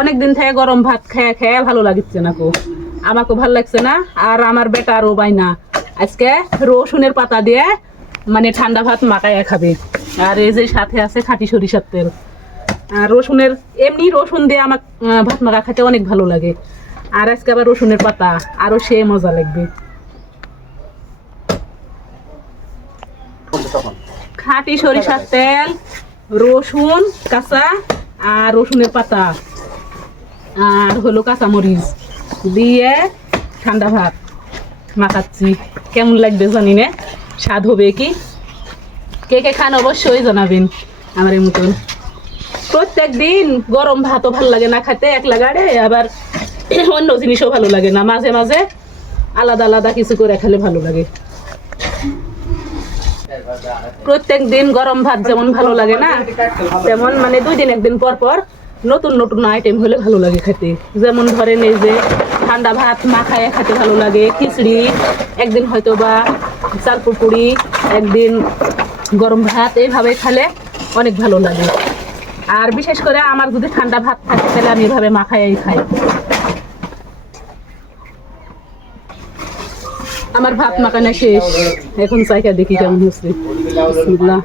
অনেকদিন থেকে গরম ভাত খেয়ে খেয়ে ভালো লাগছে না কো, আমাকে ভালো লাগছে না। আর আমার বেটারও বাই না আজকে রসুনের পাতা দিয়ে মানে ঠান্ডা ভাত মাখায় খাবে। আর এই যে সাথে আছে খাঁটি সরিষার তেল আর রসুনের, এমনি রসুন দিয়ে আমার ভাত মাখা খেতে অনেক ভালো লাগে। আর আজকে আবার রসুনের পাতা, আরো সে মজা লাগবে। খাঁটি সরিষার তেল, রসুন কাঁচা আর রসুনের পাতা আর হলো কাঁচামরিচ দিয়ে ঠান্ডা ভাত মাখাচ্ছি। কেমন লাগবে জানি না, স্বাদ হবে কি? কে কে খান অবশ্যই জানাবেন আমার এই মতন। প্রত্যেক দিন গরম ভাতও ভালো লাগে না খেতে এক লাগাড়ে, আবার অন্য জিনিসও ভালো লাগে না, মাঝে মাঝে আলাদা আলাদা কিছু করে খেলে ভালো লাগে। প্রত্যেক দিন গরম ভাত যেমন ভালো লাগে না, তেমন মানে 2 দিন 1 দিন পর পর নতুন নতুন আইটেম হলে ভালো লাগে খেতে। যেমন ধরেন এই যে ঠান্ডা ভাত মাখায় খেতে ভালো লাগে, খিচড়ি একদিন হয়তো বা চাল পুকুড়ি, একদিন গরম ভাত, এইভাবে খেলে অনেক ভালো লাগে। আর বিশেষ করে আমার যদি ঠান্ডা ভাত থাকে তাহলে আমি এভাবে মাখাই খাই। আমার ভাত মাখানো শেষ, এখন চাইকা দেখি কেমন হচ্ছে। বিসমিল্লাহ।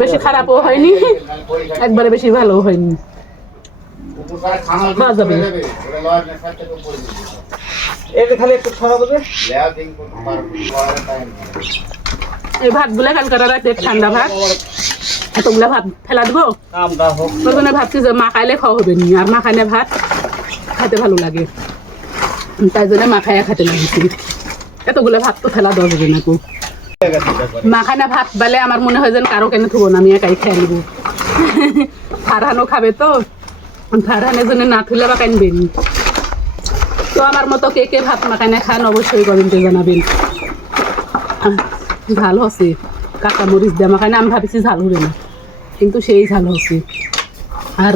বেশি খারাপও হয়নি, একবারে বেশি ভালো হয়নি। এই ভাত গুলা কালকার রাতে ঠান্ডা ভাত, এতগুলা ভাত ফেলা দিব। ওখানে ভাবছি যে মাখাইলে খাওয়া হবে নি, আর মাখানে ভাত খেতে ভালো লাগে, তাই জন্য মাখাইয়া খেতে লাগছি। এতগুলো ভাত তো ফেলা দেওয়া যাবে না। মাখানা ভাত বেলে আমার মনে হয় যেন কারো কেন থবো না, আমি একাই খেয়ে নেবো। ফারহানও খাবে তো, ফারহানের জন্য না থুলে বা কানবেন। তো আমার মতো কে কে ভাত মাখানে খান অবশ্যই কমেন্টে জানাবেন। ঝাল হচ্ছে কাঁচা মরিচ দিয়ে মাখানে, আমি ভাবছি ঝাল হবে না, কিন্তু সেই ঝাল হচ্ছে। আর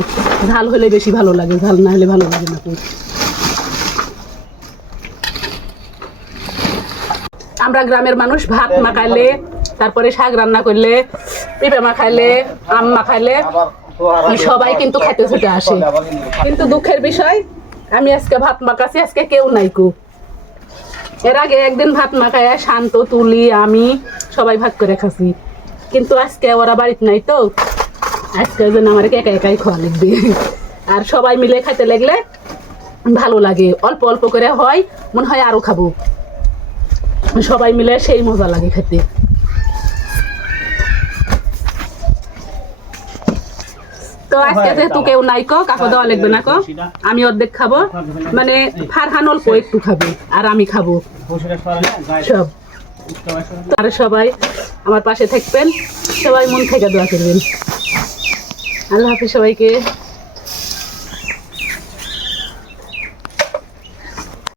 ঝাল হলে বেশি ভালো লাগে, ঝাল না হলে ভালো লাগে না। আমরা গ্রামের মানুষ ভাত মাখাইলে, তারপরে শাক রান্না করলে, পেঁপে মাখাইলে, আম মাখাইলে সবাই কিন্তু খেতে ছুটে আসে। কিন্তু দুঃখের বিষয়, আমি আজকে ভাত মাখাচ্ছি, আজকে কেউ নাই কো। এর আগে একদিন ভাত মাখাইয়া শান্ত, তুলি, আমি সবাই ভাগ করে খাচ্ছি, কিন্তু আজকে ওরা বাড়িতে নাই তো, আজকে যেন আমার একা একাই খাওয়া লাগবে। আর সবাই মিলে খাইতে লাগলে ভালো লাগে, অল্প অল্প করে হয়, মনে হয় আরো খাবো। সবাই মিলে সেই মজা লাগে খেতে। তো আজকে যেহেতু কেউ নাই কো, কাকো দেওয়া লাগবে না কো, আমি অর্ধেক খাবো, মানে ফারহান অল্প একটু খাবে আর আমি খাবো সব। আর সবাই আমার পাশে থাকবেন, সবাই মন থেকে দোয়া করবেন। আল্লাহ হাফেজ সবাইকে।